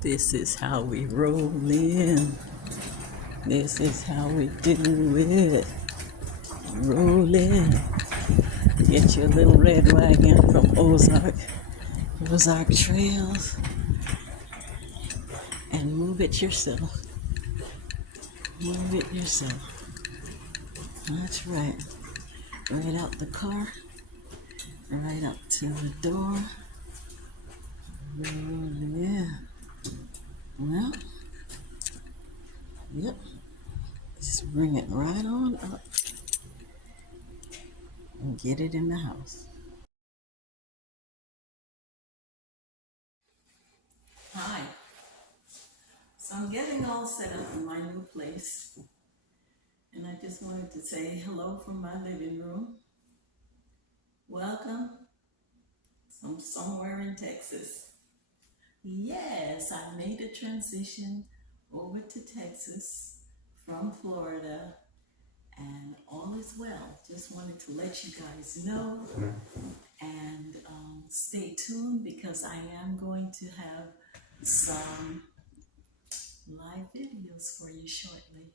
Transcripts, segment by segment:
This is how we roll in. This is how we do it. Roll in. Get your little red wagon from Ozark Trails, and move it yourself. Move it yourself. That's right. Right out the car, right up to the door. Roll in. Well, yep. Just bring it right on up and get it in the house. Hi. So I'm getting all set up in my new place. And I just wanted to say hello from my living room. Welcome from somewhere in Texas. Yes, I made a transition over to Texas from Florida, and all is well. Just wanted to let you guys know, and stay tuned because I am going to have some live videos for you shortly.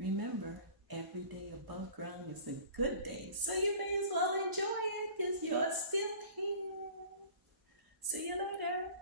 Remember, every day above ground is a good day, so you may as well enjoy it because you're still here. See you later.